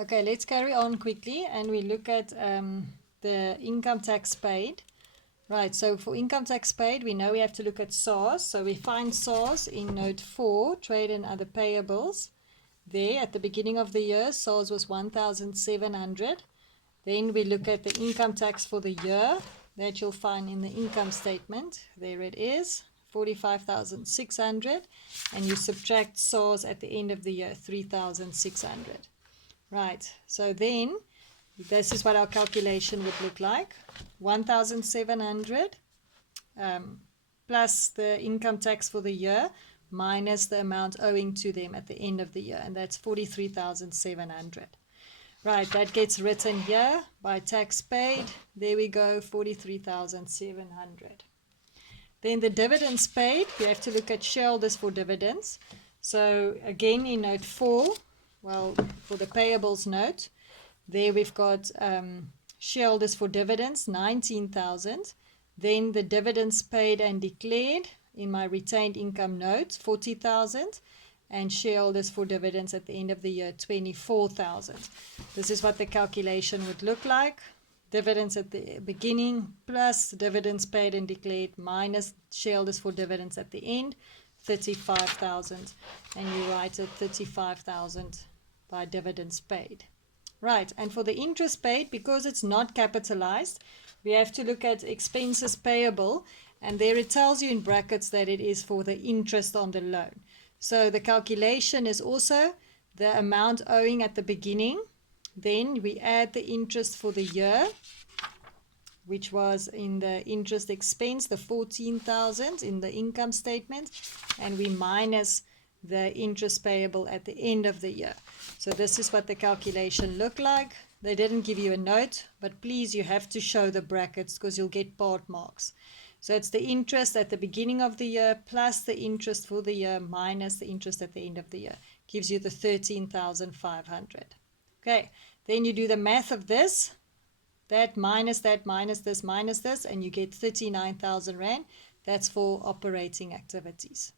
Okay, let's carry on quickly and we look at the income tax paid. Right, so for income tax paid, we know we have to look at SARS. So we find SARS in note 4, trade and other payables. There, at the beginning of the year, SARS was 1,700. Then we look at the income tax for the year that you'll find in the income statement. There it is, 45,600. And you subtract SARS at the end of the year, 3,600. Right, so then this is what our calculation would look like. 1,700 plus the income tax for the year minus the amount owing to them at the end of the year, and that's 43,700. Right, that gets written here by tax paid. There we go, 43,700. Then the dividends paid, we have to look at shareholders for dividends. So again in note 4, well, for the payables note, there we've got shareholders for dividends, 19,000. Then the dividends paid and declared in my retained income note, 40,000. And shareholders for dividends at the end of the year, 24,000. This is what the calculation would look like. Dividends at the beginning plus dividends paid and declared minus shareholders for dividends at the end, 35,000. And you write it 35,000 by dividends paid. Right, and for the interest paid, because it's not capitalized, we have to look at expenses payable, and there it tells you in brackets that it is for the interest on the loan. So the calculation is also the amount owing at the beginning. Then we add the interest for the year, which was in the interest expense, the 14,000 in the income statement, and we minus the interest payable at the end of the year. So this is what the calculation looked like. They didn't give you a note, but please, you have to show the brackets because you'll get part marks. So it's the interest at the beginning of the year plus the interest for the year minus the interest at the end of the year. Gives you the 13,500. Okay, then you do the math of this. That minus this, and you get 39,000 Rand. That's for operating activities.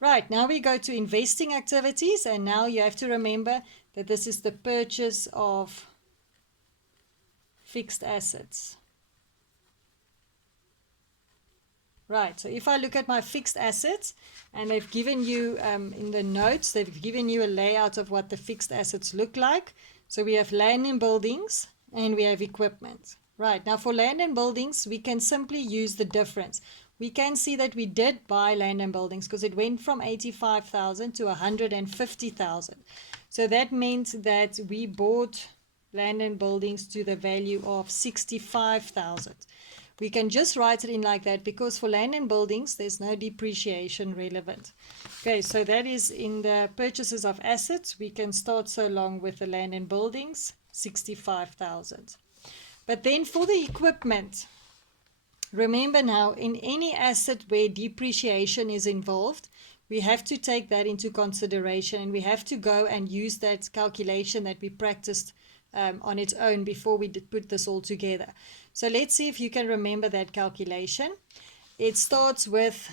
Right, now we go to investing activities, and now you have to remember that this is the purchase of fixed assets. Right, so if I look at my fixed assets, and they've given you in the notes, they've given you a layout of what the fixed assets look like. So we have land and buildings, and we have equipment. Right, now for land and buildings, we can simply use the difference. We can see that we did buy land and buildings because it went from 85,000 to 150,000. So that meant that we bought land and buildings to the value of 65,000. We can just write it in like that because for land and buildings, there's no depreciation relevant. Okay, so that is in the purchases of assets. We can start so long with the land and buildings, 65,000. But then for the equipment, remember now, in any asset where depreciation is involved, we have to take that into consideration, and we have to go and use that calculation that we practiced on its own before we put this all together. So let's see if you can remember that calculation. It starts with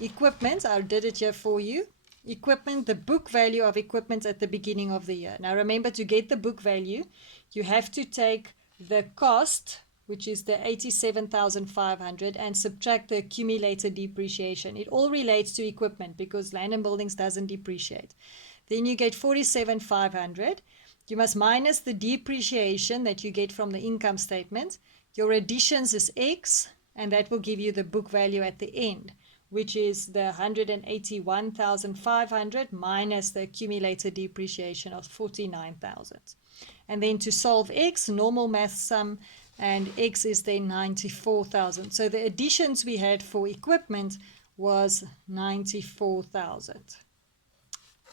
equipment. I did it here for you. Equipment, the book value of equipment at the beginning of the year. Now remember, to get the book value, you have to take the cost, which is the 87,500, and subtract the accumulated depreciation. It all relates to equipment because land and buildings doesn't depreciate. Then you get 47,500. You must minus the depreciation that you get from the income statement. Your additions is X, and that will give you the book value at the end, which is the 181,500 minus the accumulated depreciation of 49,000. And then to solve X, normal math sum, and X is then 94,000. So the additions we had for equipment was 94,000.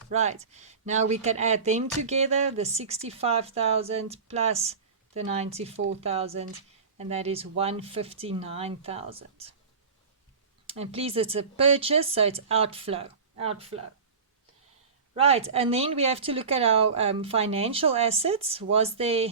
Right, now we can add them together, the 65,000 plus the 94,000, and that is 159,000. And please, it's a purchase, so it's outflow. Right, and then we have to look at our financial assets. Was there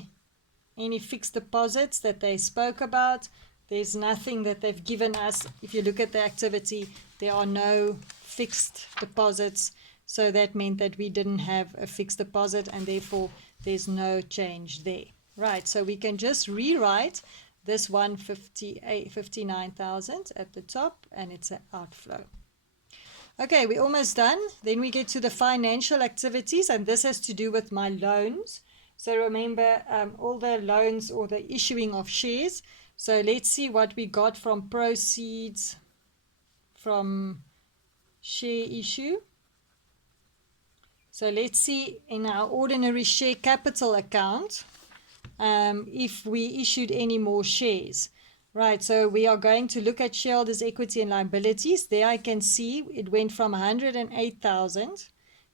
any fixed deposits that they spoke about? There's nothing that they've given us. If you look at the activity, there are no fixed deposits So that meant that we didn't have a fixed deposit, and therefore there's no change there. Right, so we can just rewrite this 159,000 at the top, and it's an outflow. Okay, we're almost done. Then we get to the financial activities, and this has to do with my loans. So remember, all the loans or the issuing of shares. So let's see what we got from proceeds from share issue. So let's see in our ordinary share capital account if we issued any more shares. Right, so we are going to look at shareholders' equity and liabilities. There I can see it went from 108,000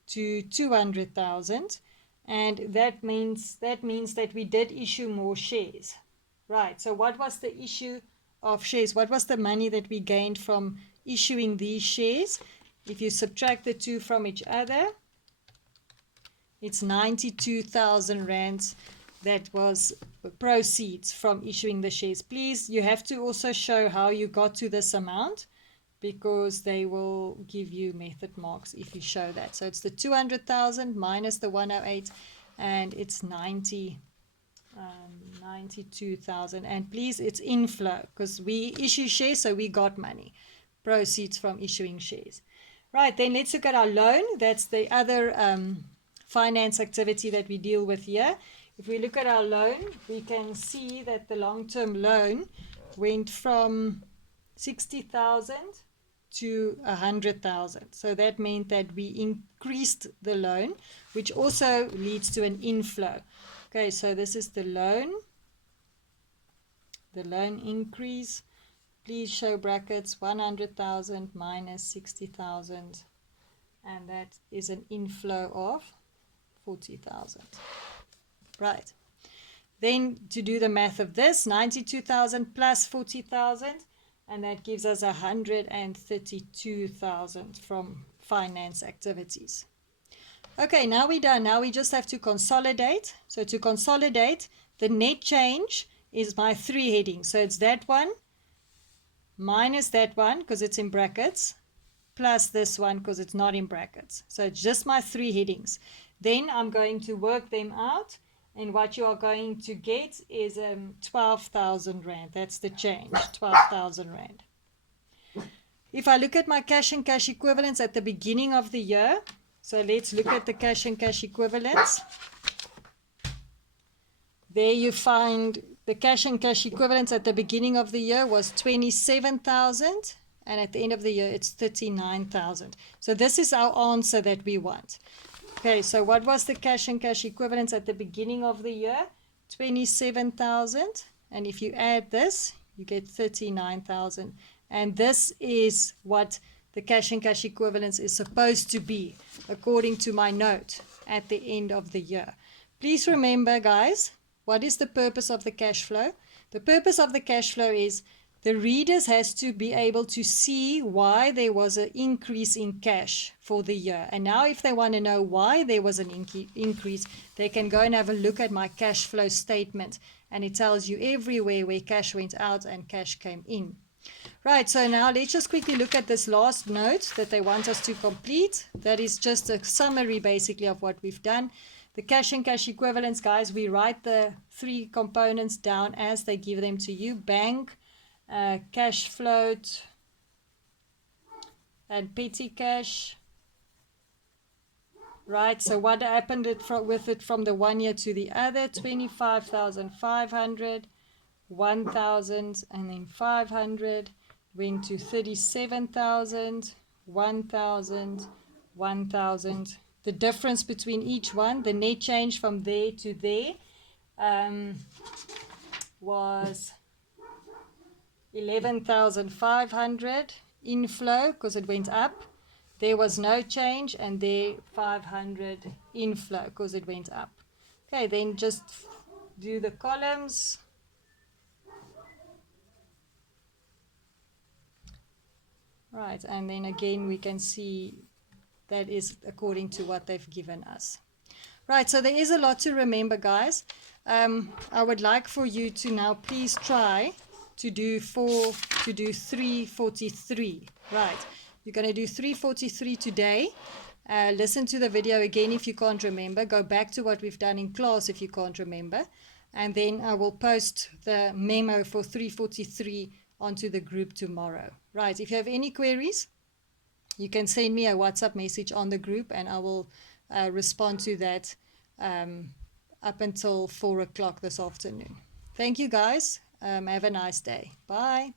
to 200,000, and that means that we did issue more shares. Right, so what was the issue of shares? What was the money that we gained from issuing these shares? If you subtract the two from each other, it's 92,000 rands. That was proceeds from issuing the shares. Please, you have to also show how you got to this amount, because they will give you method marks if you show that. So it's the 200,000 minus the 108, and it's 92,000. And please, it's inflow, because we issue shares, so we got money, proceeds from issuing shares. Right, then let's look at our loan. That's the other finance activity that we deal with here. If we look at our loan, we can see that the long-term loan went from 60,000 to 100,000. So that meant that we increased the loan, which also leads to an inflow. Okay, so this is the loan increase. Please show brackets 100,000 minus 60,000, and that is an inflow of 40,000. Right. Then to do the math of this, 92,000 plus 40,000, and that gives us 132,000 from finance activities. Okay, now we're done. Now we just have to consolidate. So to consolidate, the net change is my three headings. So it's that one minus that one, because it's in brackets, plus this one because it's not in brackets. So it's just my three headings. Then I'm going to work them out. And what you are going to get is 12,000 rand. That's the change, 12,000 rand. If I look at my cash and cash equivalents at the beginning of the year, so let's look at the cash and cash equivalents. There you find the cash and cash equivalents at the beginning of the year was 27,000, and at the end of the year it's 39,000. So this is our answer that we want. Okay, so what was the cash and cash equivalents at the beginning of the year? 27,000. And if you add this, you get 39,000. And this is what the cash and cash equivalents is supposed to be, according to my note at the end of the year. Please remember, guys, what is the purpose of the cash flow? The purpose of the cash flow is the readers has to be able to see why there was an increase in cash for the year. And now if they want to know why there was an increase, they can go and have a look at my cash flow statement. And it tells you everywhere where cash went out and cash came in. Right, so now let's just quickly look at this last note that they want us to complete. That is just a summary basically of what we've done. The cash and cash equivalents, guys, we write the three components down as they give them to you. Bank, cash float, and petty cash. Right, so what happened with it from the one year to the other? 25,500, 1,000, and then 500, went to 37,000, 1,000, 1,000. The difference between each one, the net change from there to there, was 11,500 inflow because it went up. There was no change, and there 500 inflow because it went up. Okay, then just do the columns. Right, and then again we can see that is according to what they've given us. Right, so there is a lot to remember, guys. I would like for you to now please try to do 343. Right, you're going to do 343 today. Listen to the video again if you can't remember. Go back to what we've done in class if you can't remember. And then I will post the memo for 343 onto the group tomorrow. Right, if you have any queries, you can send me a WhatsApp message on the group and I will respond to that up until 4 o'clock this afternoon. Thank you guys. Have a nice day. Bye.